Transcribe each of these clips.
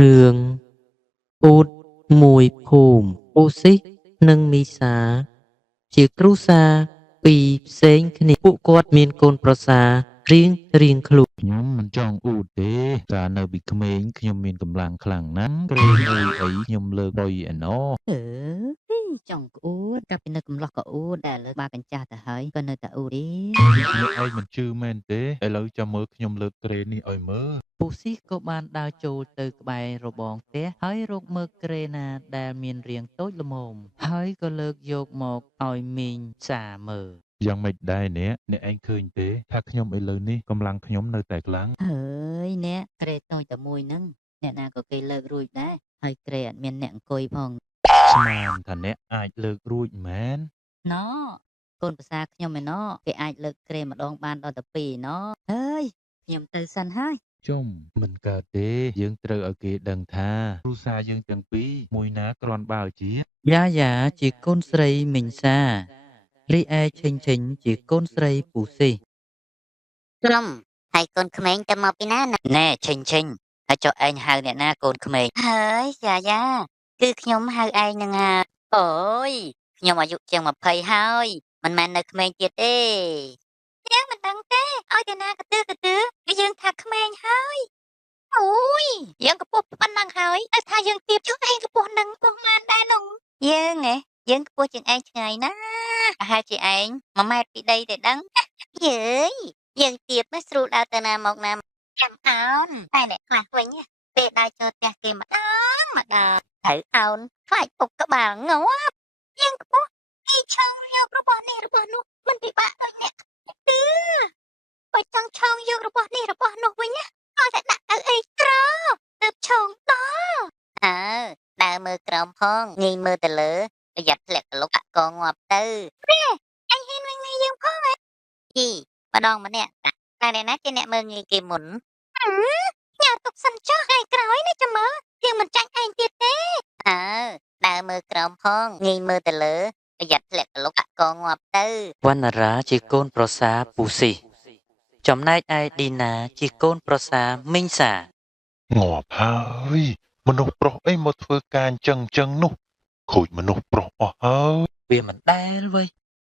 រឿងពូតមួយភូមិពូស៊ីសនិងមីសាជាគ្រួសារពីរផ្សេងគ្នាពួកគាត់មានកូនប្រសាររៀងខ្លួនខ្ញុំមិនចង់អួតទេកាលនៅពីក្មេងខ្ញុំមានកម្លាំងខ្លាំងណាស់ក្រែមួយអីខ្ញុំលើកបុយឯណោះអឺចង់ក្អួតកាលពីនៅកំឡោះក៏អួតតែឥឡូវបាកញ្ចាស់ទៅហើយក៏នៅតែអួតទេអ្នកឯងមិនជឿមែនទេឥឡូវចាំមើលខ្ញុំលើកក្រែនេះឲ្យមើលពូស៊ីសក៏បានដើរចូលទៅក្បែររបងផ្ទះហើយរកមើលគ្រែណាដែលមានរាងតូចល្មមហើយក៏លើកយកមកឲ្យមីងសាមើលយ៉ាងម៉េចដែរអ្នកឯងឃើញទេថាខ្ញុំឥឡូវនេះកម្លាំងខ្ញុំនៅតែខ្លាំងហើយអ្នកក្រែតូចតែមួយហ្នឹងអ្នកណាក៏គេលើករួចដែរហើយក្រែអត់មានអ្នកអង្គុយផងស្មានថាអ្នកអាចលើករួចមែនណោកូនប្រសាខ្ញុំឯណោគេអាចលើកក្រែម្ដងបានដល់តែ2ណោហើយខ្ញុំទៅសិនហើយជុំមិនកើតទេយើងត្រូវឲ្យគេដឹងថាគ្រួសារយើងទាំងពីរមួយណាគ្រាន់បើជាយ៉ាជាកូនស្រីមីងសារីឯឆេងជាកូនស្រីពូស៊ីសក្រុមហើយកូនក្មេងទៅមកពីណាណែឆេងហើយចុះឯងហៅអ្នកណាកូនក្មេងហើយយ៉ាគឺខ្ញុំហៅឯងនឹងអូយខ្ញុំអាយុជាង20ហើយមិនមែននៅក្មេងទៀតទេយើងមិនដឹងទេឲ្យតែណាកទឿគឺយើងថាក្មេងហើយអូយយើងកំពុះប៉ុណ្ណឹងហើយឲ្យថាយើងទៀបចុះឯងកំពុះនឹងកំប៉ុន្មានដែរនោះយើងកំពុះជាងឯងឆ្ងាយណាប្រហែលជាឯង1ម៉ែត្រពីដីទេដឹងយើយយើងទៀបមិនស្រួលដើរទៅណាមកណាចាំអោនតែអ្នកខ្លះវិញពេលដើរចូលផ្ទះគេម្ដងត្រូវអោនខ្លាចពុកក្បាលងាប់យើងកំពុះគេឆោងយករបស់នេះរបស់នោះមិនពិបាកដូចអ្នកគឺបើចង់ឆោងយករបស់នេះរបស់នោះវិញណាឲ្យតែដាក់ទៅអីក្រទើបឆោងដល់ដើរមើលក្រោមផងងាយមើលទៅលើប្រយ័ត្នធ្លាក់កលុកកងាប់ទៅអញហ៊ានវិញងាយយើងផងជីម្ដងម្នាក់តែអ្នកណាជាអ្នកមើលងាយគេមុនញ៉ាទុកសិនចុះថ្ងៃក្រោយនេះចាំមើលយើងមិនចាញ់ឯងទៀតទេដើរមើលក្រោមផងងាយមើលទៅលើប្រយ័ត្នធ្លាក់កលុកកងាប់ទៅវណ្ណរាជាកូនប្រសារពូស៊ីសចំណែកឯឌីណាជាកូនប្រសារមីងសាងាប់ហើយមនុស្សប្រុសអីមកធ្វើការអញ្ចឹងនោះខូចមនុស្សប្រុសអស់ហើយវាមិនដែលវៃ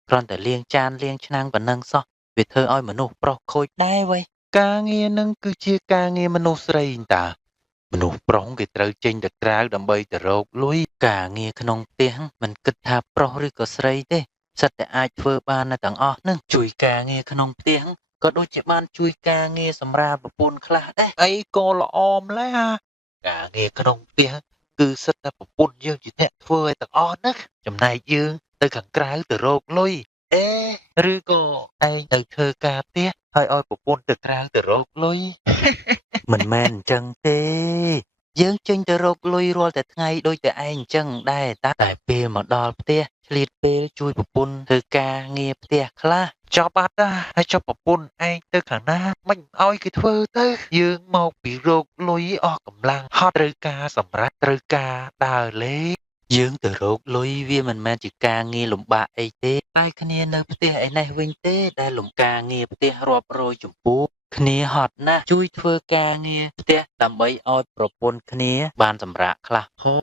គ្រាន់តែលាងចានលាងឆ្នាំងប៉ុណ្ណឹងសោះវាធ្វើឲ្យមនុស្សប្រុសខូចដែរវៃការងារនឹងគឺជាការងារមនុស្សស្រីតាមនុស្សប្រុសគេត្រូវចេញទៅក្រៅដើម្បីទៅរកលុយការងារក្នុងផ្ទះមិនគិតថាប្រុសឬក៏ស្រីទេសិតតែអាចធ្វើបានទាំងអស់នឹងជួយការងារក្នុងផ្ទះក៏ដូចជាបានជួយការងារសម្រាប់ប្រពន្ធខ្លះដែរអីក៏ល្អម្ល៉េះការងារក្នុងផ្ទះគឺសិតតែប្រពន្ធយើងជាអ្នកធ្វើឲ្យទាំងអស់ហ្នឹងចំណែកយើងទៅខាងក្រៅទៅរកលុយអេឬក៏ឯងទៅធ្វើការផ្ទះហើយឲ្យប្រពន្ធទៅក្រៅទៅរកលុយមិនមែនអញ្ចឹងទេយើងចេញទៅរកលុយរាល់តែថ្ងៃដូចតែឯងអញ្ចឹងដែរតែពេលមកដល់ផ្ទះឆ្លៀតពេលជួយប្រពន្ធធ្វើការងារផ្ទះខ្លះចប់អត់ហើយចប់ប្រពន្ធឯងទៅខាងណាមិនឲ្យគេធ្វើទៅយើងមកពីរកលុយអស់កម្លាំងហត់ត្រូវការសម្រាប់ត្រូវការដើរលេងយើងទៅរកលុយវាមិនមែនជាការងារលំបាកអីទេតែគ្នានៅផ្ទះឯនេះវិញទេដែលលំការងារផ្ទះរាប់រយចំពោះគ្នាហត់ណាស់ជួយធ្វើការងារផ្ទះដើម្បីឲ្យប្រពន្ធគ្នាបានសម្រាកខ្លះផង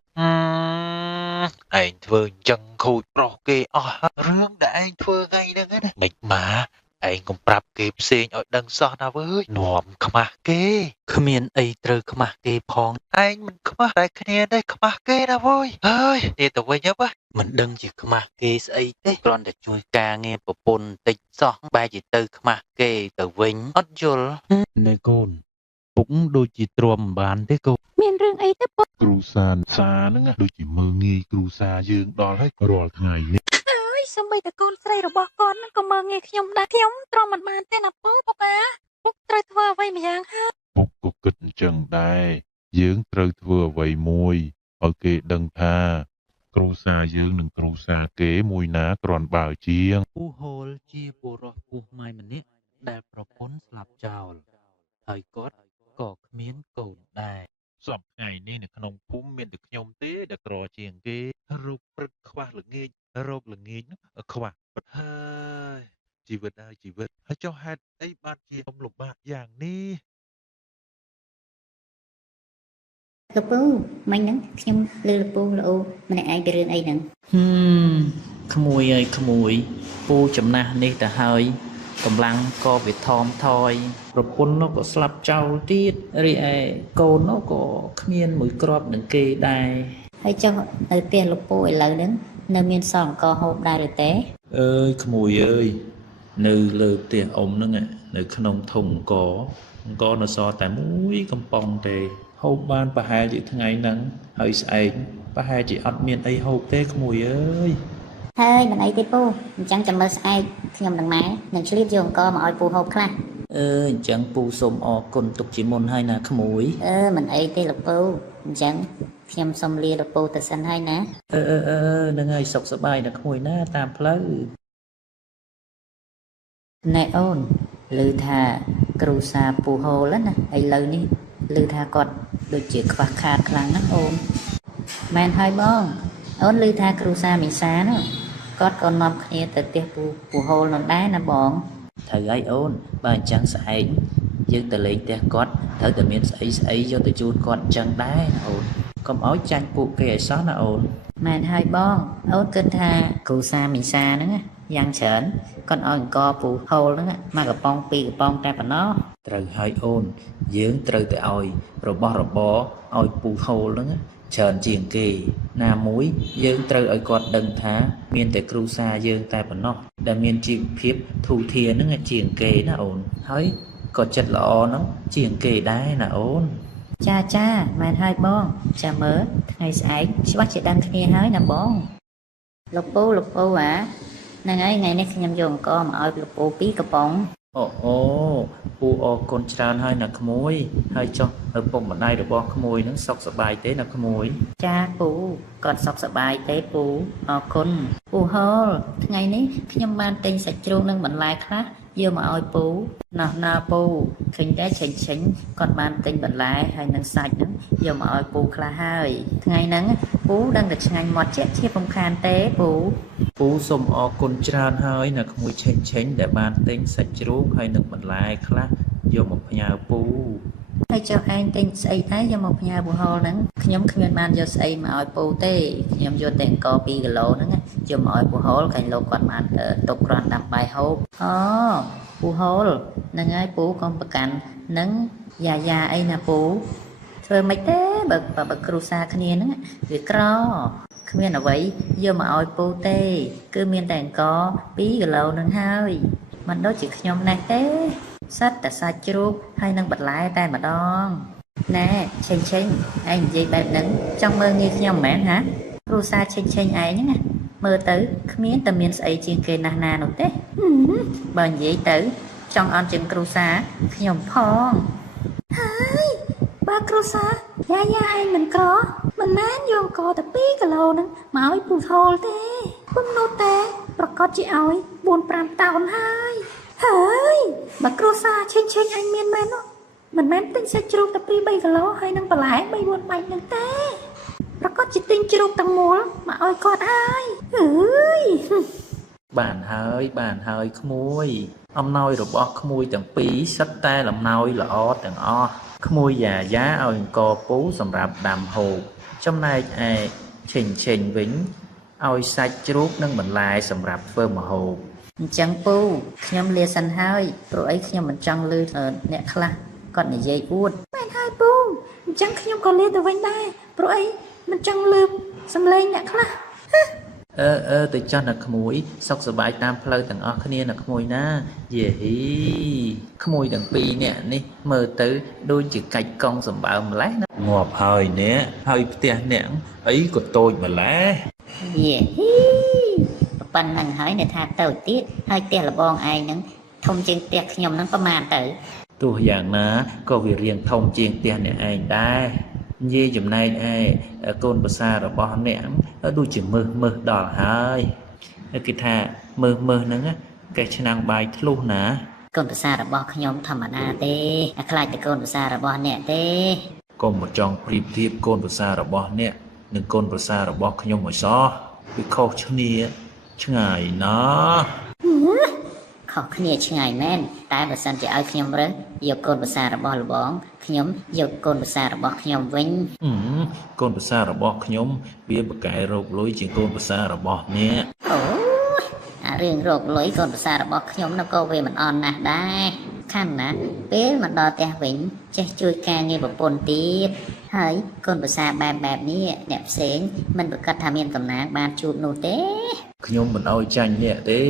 ឯងធ្វើអញ្ចឹងខូចប្រុសគេអស់រឿងដែលឯងធ្វើថ្ងៃហ្នឹងណាមិនមកឯងកុំប្រាប់គេផ្សេងឲ្យដឹងសោះណាវើយនាំខ្មាស់គេគ្មានអីត្រូវខ្មាស់គេផងឯងមិនខ្មាស់តែគ្នាដែរខ្មាស់គេណាវើយហើយនេះទៅវិញហ៎មិនដឹងជាខ្មាស់គេស្អីទេគ្រាន់តែជួយការងារប្រពន្ធតិចសោះបែរជាទៅខ្មាស់គេទៅវិញអត់យល់ណែកូនពុកដូចជាទ្រាំមិនបានទេកូនមានរឿងអីទៅពុកគ្រូសាហ្នឹងដូចជាមើងងាយគ្រូសាយើងដល់ហើយរាល់ថ្ងៃនេះហើយសូម្បីតែកូនស្រីរបស់គាត់នឹងក៏មើងងាយខ្ញុំដែរខ្ញុំទ្រាំមិនបានទេណាពុកពុកត្រូវធ្វើអ្វីម្យ៉ាងហើយពុកក៏គិតអញ្ចឹងដែរយើងត្រូវធ្វើអ្វីមួយឲ្យគេដឹងថាគ្រូសាយើងនិងគ្រូសាគេមួយណាគ្រាន់បើជាងពូហូលជាបុរសពោះម៉ាយម្នាក់ដែលប្រពន្ធស្លាប់ចោលហើយគាត់ក៏គ្មានកូនដែរសពថ្ងៃនេះនៅក្នុងភូមិមានតែខ្ញុំទេដែលក្រជាងគេរោគព្រឹកខ្វះល្ងាចរោគល្ងាចនោះខ្វះបាត់ហើយជីវិតហើយចុះហេតុអីបានជាខ្ញុំលំបាកយ៉ាងនេះ លោកពូមិញហ្នឹងខ្ញុំលឺលោកពូល្អម្នាក់ឯងពីរឿងអីហ្នឹង ក្មួយអើយក្មួយពូចំណាស់នេះទៅហើយកម្លាំងក៏វាថមថយប្រពន្ធនោះក៏ស្លាប់ចោលទៀតរីឯកូននោះក៏គ្មានមួយគ្រាប់នឹងគេដែរ ហើយចុះនៅផ្ទះលោកពូឥឡូវហ្នឹងនៅមានសល់អង្គហូបដែរឬទេ អើយក្មួយអើយនៅលើផ្ទះអ៊ំហ្នឹងនៅក្នុងធុងអង្គនៅសល់តែមួយកំប៉ុងទេហូបបានប្រហែលជាថ្ងៃហ្នឹងហើយស្អែកប្រហែលជាអត់មានអីហូបទេក្មួយអើយ ហើយមិនអីទេពូអញ្ចឹងចាំមើលស្អែកខ្ញុំនឹងម៉ែនឹងឆ្លៀតយកអង្គមកឲ្យពូហូបខ្លះ អញ្ចឹងពូសូមអរគុណទុកជាមុនហើយណាក្មួយ មិនអីទេលោកពូអញ្ចឹងខ្ញុំសូមលាលោកពូទៅសិនហើយណា ហ្នឹងហើយសុខសប្បាយណាក្មួយណាតាមផ្លូវ ណែអូនឮថាគ្រូសាពូហូលណាឥឡូវនេះឮថាគាត់ដូចជាខ្វះខាតខ្លាំងណាស់អូនមែនហើយបងអូនឮថាគ្រូសាមីសានោះគាត់ក៏នាំគ្នាទៅផ្ទះពូហូលនោះដែរណាបង ត្រូវហើយអូនបើអញ្ចឹងស្អែកយើងទៅលេងផ្ទះគាត់ត្រូវតែមានស្អីយកទៅជូនគាត់អញ្ចឹងដែរណាអូនកុំឲ្យចាញ់ពួកគេឲ្យសោះណាអូន មែនហើយបងអូនគិតថាគ្រូសាមីសាហ្នឹងយ៉ាងច្រើនគាត់ឲ្យអង្គពូហូលហ្នឹងមកកំប៉ុងពីរកំប៉ុងតែប៉ុណ្ណោះ ត្រូវហើយអូនយើងត្រូវតែឲ្យរបស់របរឲ្យពូហូលហ្នឹងច្រើនជាងគេណាមួយយើងត្រូវឲ្យគាត់ដឹងថាមានតែគ្រូសាយើងតែប៉ុណ្ណោះដែលមានជីវភាពធូរធារហ្នឹងជាងគេណាអូនហើយក៏ចិត្តល្អហ្នឹងជាងគេដែរណាអូន ចាមែនហើយបងចាំមើលថ្ងៃស្អែកច្បាស់ជាដឹងគ្នាហើយណាបងលោកពូហ្នឹងហើយថ្ងៃនេះខ្ញុំយកអង្គមកឲ្យលោកពូពីរកំប៉ុង អូពូអរគុណច្រើនហើយណាក្មួយហើយចុះឪពុកម្ដាយរបស់ក្មួយហ្នឹងសុខសប្បាយទេណាក្មួយ ចាពូគាត់សុខសប្បាយទេពូអរគុណពូហូលថ្ងៃនេះខ្ញុំបានទិញសាច់ជ្រូកនិងបន្លែខ្លះយកមកឲ្យពូណាពូឃើញតែឆេញគាត់បានទិញបន្លែហើយនិងសាច់ហ្នឹងយកមកឲ្យពូខ្លះហើយថ្ងៃហ្នឹងពូដឹងតែឆ្ងាញ់មាត់ជាជារំខានទេពូ ពូសូមអរគុណច្រើនហើយណាក្មួយឆេញដែលបានទិញសាច់ជ្រូកហើយនិងបន្លែខ្លះយកមកផ្ញើពូ ហើយចុះឯងទិញស្អីតែយកមកផ្ញើពូហូលហ្នឹងខ្ញុំគ្មានបានយកស្អីមកឲ្យពូទេខ្ញុំយកតែអង្គ2គីឡូហ្នឹងយកមកឲ្យពូហូលកាញ់លោកគាត់បានទុកគ្រាន់ដាំបាយហូបអូពូហូលហ្នឹងហើយពូកុំប្រកាន់នឹងយ៉ាអីណាពូធ្វើមិនទេបើគ្រូសាគ្នាហ្នឹងវាក្រគ្មានអ្វីយកមកឲ្យពូទេគឺមានតែអង្គ2គីឡូហ្នឹងហើយមិនដូចជាខ្ញុំណេះទេសិតតែសាច់ជ្រូកហើយនឹងបន្លែតែម្ដងណែឆេញឯងនិយាយបែបហ្នឹងចង់មើលងាយខ្ញុំមែនហាគ្រូសាឆេញឯងហ្នឹងណាមើលទៅគ្មានតែមានស្អីជាងគេណាស់ណានោះទេបើនិយាយទៅចង់អន់ជាងគ្រូសាខ្ញុំផងហើយបើគ្រូសាយ៉ាឯងមិនក្រមិនមែនយកអង្គតែ2គីឡូហ្នឹងមកឲ្យពូហូលទេពុំនោះទេប្រកាសជាឲ្យ4-5តោនហើយហើយបើគ្រួសារឆេញអញមានមែននោះមិនមែនទិញសាច់ជ្រូកតែ2-3គីឡូហើយនឹងបន្លែ3-4បាច់ហ្នឹងទេប្រកាសជាទិញជ្រូកទាំងមូលមកឲ្យគាត់ហើយអើយ បានហើយក្មួយអំណោយរបស់ក្មួយទាំងពីរសិតតែអំណោយល្អទាំងអស់ក្មួយយ៉ាឲ្យអង្គពូសម្រាប់ដាំហូបចំណែកឯឆេញវិញឲ្យសាច់ជ្រូកនិងបន្លែសម្រាប់ធ្វើម្ហូប អញ្ចឹងពូខ្ញុំលាសិនហើយព្រោះអីខ្ញុំមិនចង់លឺអ្នកខ្លះគាត់និយាយអួតមែនហើយពូអញ្ចឹងខ្ញុំក៏លាទៅវិញដែរព្រោះអីមិនចង់លឺសំឡេងអ្នកខ្លះ ទៅចុះណាក្មួយសុខសប្បាយតាមផ្លូវទាំងអស់គ្នាណាក្មួយណាយេហ៊ីក្មួយទាំងពីរនាក់នេះមើលទៅដូចជាកាច់កង់សម្បើមម្លេះណាងាប់ហើយនេះហើយផ្ទះអ្នកអីក៏តូចម្លេះ យេហ៊ីប៉ុណ្ណឹងហើយនៅថាទៅទៀតហើយផ្ទះលបងឯងហ្នឹងធំជាងផ្ទះខ្ញុំហ្នឹងប្រហែលទៅ ទោះយ៉ាងណាក៏វារៀងធំជាងផ្ទះអ្នកឯងដែរនិយាយចំណែកឯកូនប្រសាររបស់អ្នកដូចជាមើសដល់ហើយគេថាមើសហ្នឹងកេះឆ្នាំងបាយធ្លុះណា កូនប្រសាររបស់ខ្ញុំធម្មតាទេអាខ្លាចតែកូនប្រសាររបស់អ្នកទេ កុំមកចង់ប្រៀបធៀបកូនប្រសាររបស់អ្នកនិងកូនប្រសាររបស់ខ្ញុំឲ្យសោះវាខុសគ្នាឆ្ងាយណាស់ ខុសគ្នាឆ្ងាយមែនតែបើសិនជាឲ្យខ្ញុំរើសយកកូនប្រសាររបស់លបងខ្ញុំយកកូនប្រសាររបស់ខ្ញុំវិញ កូនប្រសាររបស់ខ្ញុំវាបកែរោគលុយជាងកូនប្រសាររបស់អ្នក អូយអារឿងរោគលុយកូនប្រសាររបស់ខ្ញុំនោះក៏វាមិនអន់ណាស់ដែរខណ្ឌណាពេលមកដល់ផ្ទះវិញចេះជួយការងារប្រពន្ធទៀតហើយកូនប្រសារបែបនេះអ្នកផ្សេងមិនប្រកាសថាមានកំណាងបានជួបនោះទេ ខ្ញុំមិនអោយចាញ់អ្នកទេ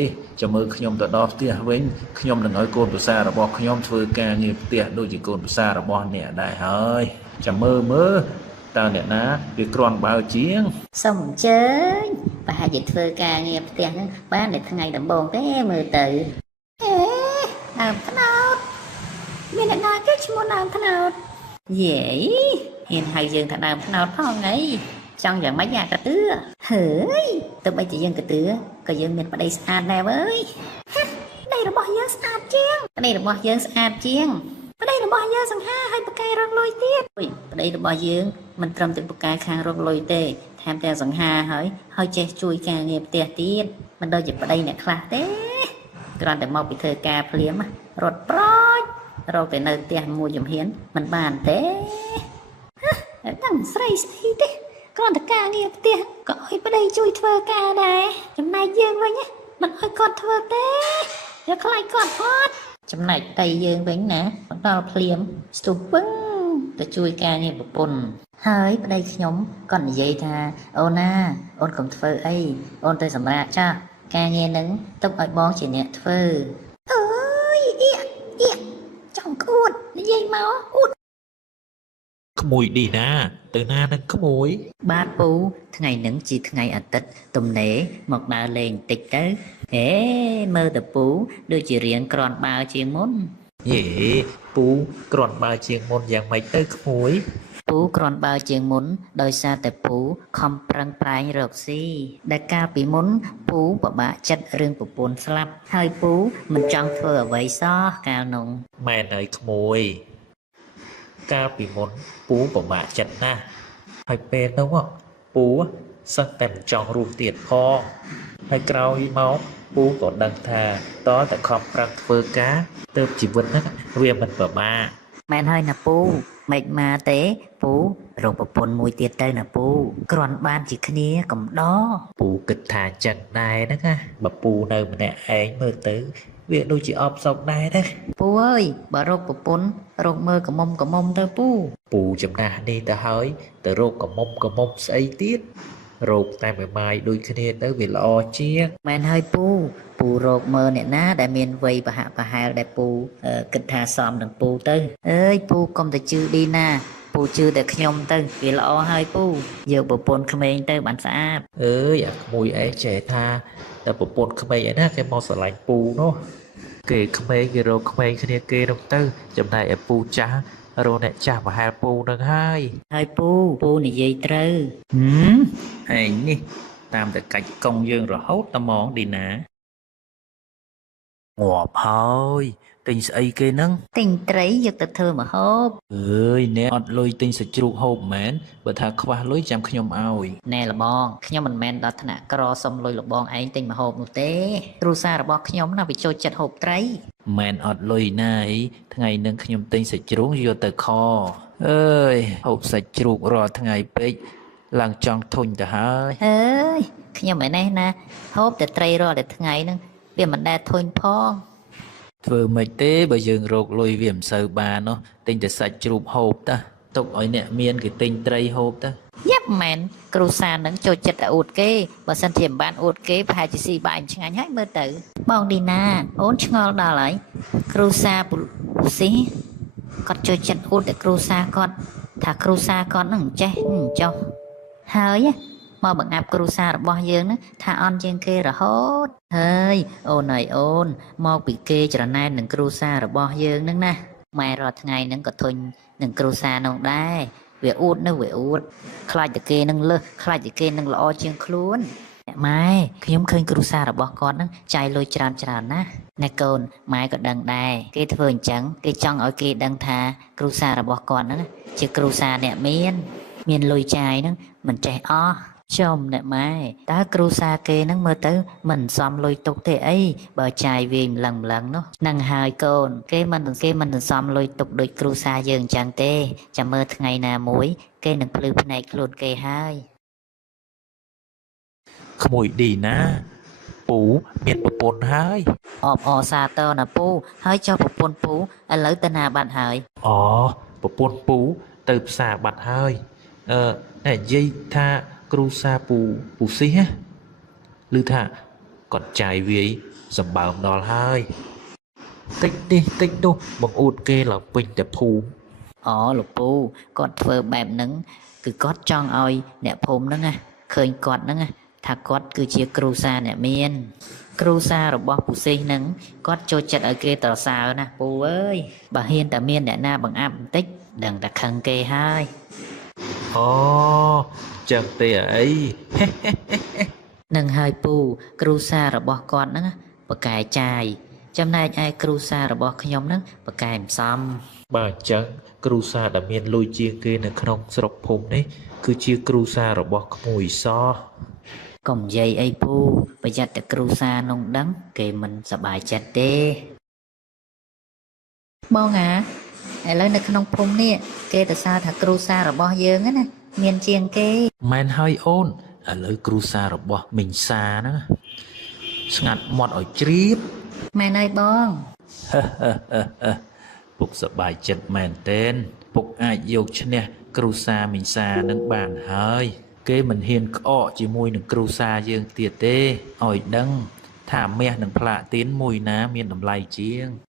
ចាំមើលខ្ញុំទៅដល់ផ្ទះវិញខ្ញុំនឹងឲ្យកូនប្រសាររបស់ខ្ញុំធ្វើការងារផ្ទះដូចជាកូនប្រសាររបស់អ្នកដែរហើយចាំមើលតើអ្នកណាវាគ្រាន់បើជាង សូមអញ្ជើញប្រហែលជាធ្វើការងារផ្ទះហ្នឹងបានតែថ្ងៃដំបូងទេមើលទៅអេដើមត្នោតមានអ្នកណាគេឈ្មោះដើមត្នោតយេហ៊ានហៅយើងថាដើមត្នោតផងអីចង់យ៉ាងម៉េចអាកតឿហើយទោះបីជាយើងកតឿក៏យើងមានប្តីស្អាតដែរវើយប្តីរបស់យើងស្អាតជាងប្តីរបស់យើងស្អាតជាងប្តីរបស់យើងសង្ហាឲ្យប្រកែរកលុយទៀតប្តីរបស់យើងមិនត្រឹមតែប្រកែខាងរកលុយទេថែមទាំងសង្ហាហើយចេះជួយការងារផ្ទះទៀតមិនដូចជាប្តីអ្នកខ្លះទេគ្រាន់តែមកពីធ្វើការភ្លាមរត់ប្រោចរកតែនៅផ្ទះមួយជំហានមិនបានទេដឹងស្រីស្អីទេគ្រាន់តែការងារផ្ទះក៏ឲ្យប្តីជួយធ្វើការដែរចំណែកយើងវិញមិនឲ្យគាត់ធ្វើទេវាខ្លាចគាត់អត់ចំណែកតៃយើងវិញណាដល់ភ្លាមស្ទុះពឹងទៅជួយការងារប្រពន្ធហើយប្តីខ្ញុំក៏និយាយថាអូនណាអូនកុំធ្វើអីអូនទៅសម្រាប់ចាស់ការងារនឹងទុកឲ្យបងជាអ្នកធ្វើអើយអៀកចង់ក្អួតនិយាយមកអួត ក្មួយឌីណាទៅណានឹងក្មួយ បាទពូថ្ងៃហ្នឹងជាថ្ងៃអាទិត្យទំនេរមកដើរលេងបន្តិចទៅហេមើលទៅពូដូចជារៀងក្រាន់បើជាងមុន យេពូគ្រាន់បើជាងមុនយ៉ាងម៉េចទៅក្មួយ ពូគ្រាន់បើជាងមុនដោយសារតែពូខំប្រឹងប្រែងរកស៊ីដែលកាលពីមុនពូពិបាកចិត្តរឿងប្រពន្ធស្លាប់ហើយពូមិនចង់ធ្វើអ្វីសោះកាលនោះ មែនហើយក្មួយកាលពីមុនពូពិបាកចិត្តណាស់ហើយពេលនោះពូសឹកតែមិនចង់រស់ទៀតផងហើយក្រោយមកពូក៏ដឹងថាតើតែខំប្រឹងធ្វើការទើបជីវិតហ្នឹងវាមិនពិបាក មែនហើយណាពូមិនមកទេពូរកប្រពន្ធមួយទៀតទៅណាពូគ្រាន់បានជាគ្នាកំដរ ពូគិតថាចឹងដែរហ្នឹងណាបើពូនៅម្នាក់ឯងមើលទៅវាដូចជាអបសោកដែរណា ពូអើយបើរកប្រពន្ធរកមើលកមុំទៅពូ ពូចំណាស់នេះទៅហើយទៅរកកមុំស្អីទៀតរកតែមួយម៉ាយដូចគ្នាទៅវាល្អជាង មែនហើយពូរកមើលអ្នកណាដែលមានវ័យប្រហាក់ប្រហែលដែលពូគិតថាសមនឹងពូទៅអើយពូកុំតែជឿឌីណាពូជឿតែខ្ញុំទៅវាល្អហើយពូយកប្រពន្ធក្មេងទៅបានស្អាត អើយអាក្មួយឯងចេះថាតែប្រពន្ធក្មេងឯណាគេមកស្រឡាញ់ពូនោះគេក្មេងគេរកក្មេងគ្នាគេនោះទៅចំណែកឯពូចាស់រកអ្នកចាស់ប្រហែលពូនឹងហើយ ហើយពូនិយាយត្រូវ ឯងនេះតាមតែកាច់កង់យើងរហូតតែហ្មងឌីណាងាប់ហើយទិញស្អីគេហ្នឹង ទិញត្រីយកទៅធ្វើម្ហូប អើយអ្នកអត់លុយទិញសាច់ជ្រូកហូបមែនបើថាខ្វះលុយចាំខ្ញុំឲ្យ ណែលបងខ្ញុំមិនមែនដល់ថ្នាក់ក្រសុំលុយលបងឯងទិញម្ហូបនោះទេគ្រួសាររបស់ខ្ញុំណាវាចូលចិត្តហូបត្រី មែនអត់លុយណាអីថ្ងៃនឹងខ្ញុំទិញសាច់ជ្រូកយកទៅខអើយហូបសាច់ជ្រូករាល់ថ្ងៃពេកឡើងចង់ធុញទៅហើយ អើយខ្ញុំឯនេះណាហូបតែត្រីរាល់តែថ្ងៃហ្នឹងវាមិនដែលធុញផង ធ្វើមិនទេបើយើងរកលុយវាមិនសូវបាននោះទិញតែសាច់ជ្រូកហូបតាទុកឲ្យអ្នកមានគេទិញត្រីហូបតា យ៉ាប់មែនគ្រូសានឹងចូលចិត្តតែអួតគេបើសិនជាមិនបានអួតគេប្រហែលជាស៊ីបាយមិនឆ្ងាញ់ហើយមើលទៅបងឌីណាអូនឆ្ងល់ដល់ហើយគ្រូសាពូស៊ីគាត់ចូលចិត្តអួតតែគ្រូសាគាត់ថាគ្រូសាគាត់នឹងចេះចុះហើយមកបង្អាប់គ្រូសារបស់យើងហ្នឹងថាអន់ជាងគេរហូតហើយអូនអើយអូនមកពីគេច្រណែននឹងគ្រូសារបស់យើងហ្នឹងណាម៉ែរាល់ថ្ងៃហ្នឹងក៏ធុញនឹងគ្រូសានោះដែរវាអួតនៅវាអួតខ្លាចតែគេនឹងលើសខ្លាចតែគេនឹងល្អជាងខ្លួនអ្នកម៉ែខ្ញុំឃើញគ្រូសារបស់គាត់ហ្នឹងចាយលុយច្រើនណាស់ណែកូនម៉ែក៏ដឹងដែរគេធ្វើអញ្ចឹងគេចង់ឲ្យគេដឹងថាគ្រូសារបស់គាត់ហ្នឹងជាគ្រូសាអ្នកមានលុយចាយហ្នឹងមិនចេះអស់ ចំអ្នកម៉ែតើគ្រូសាគេនឹងមើលទៅមិនសមលុយទុកទេអីបើចាយវាយម្លឹងនោះនឹងហើយកូនគេមិនសមលុយទុកដូចគ្រូសាយើងអញ្ចឹងទេចាំមើលថ្ងៃណាមួយគេនឹងភ្លឺភ្នែកខ្លួនគេហើយ ក្មួយឌីណាពូមានប្រពន្ធហើយ អបអសាទរណាពូហើយចុះប្រពន្ធពូឥឡូវទៅណាបាត់ហើយ អូប្រពន្ធពូទៅផ្សារបាត់ហើយតែនិយាយថាគ្រូសាពូស៊ីហ៎ឬថាគាត់ចាយវាយសម្បើមដល់ហើយតិចនេះតិចនោះបង្អួតគេឡើងពេញតែភូមិ អូលោកពូគាត់ធ្វើបែបហ្នឹងគឺគាត់ចង់ឲ្យអ្នកភូមិហ្នឹងណាឃើញគាត់ហ្នឹងណាថាគាត់គឺជាគ្រូសាអ្នកមានគ្រូសារបស់ពូស៊ីហ្នឹងគាត់ចូលចិត្តឲ្យគេត្រសើរណាពូអើយបើហ៊ានតែមានអ្នកណាបង្អាប់បន្តិចដឹងតែខឹងគេហើយ អូចឹងទេអី នឹងហើយពូគ្រូសារបស់គាត់ហ្នឹងណាបកែចាយចំណែកឯគ្រូសារបស់ខ្ញុំហ្នឹងបកែមិនសម បើអញ្ចឹងគ្រូសាដែលមានលុយជាងគេនៅក្នុងស្រុកភូមិនេះគឺជាគ្រូសារបស់ក្មួយសោះ កុំនិយាយអីពូប្រយ័ត្នតែគ្រូសានងដឹងគេមិនសប្បាយចិត្តទេបងឥឡូវនៅក្នុងភូមិនេះគេទៅសារថាគ្រូសារបស់យើងណាមានជាងគេ មែនហើយអូនឥឡូវគ្រូសារបស់មីងសាហ្នឹងស្ងាត់មាត់ឲ្យជ្រាប មែនហើយបង ពុកសប្បាយចិត្តមែនទែនពុកអាចយកឈ្នះគ្រូសាមីងសានឹងបានហើយគេមិនហ៊ានក្អកជាមួយនឹងគ្រូសាយើងទៀតទេឲ្យដឹងថាមាសនិងផ្លាកទីនមួយណាមានតម្លៃជាង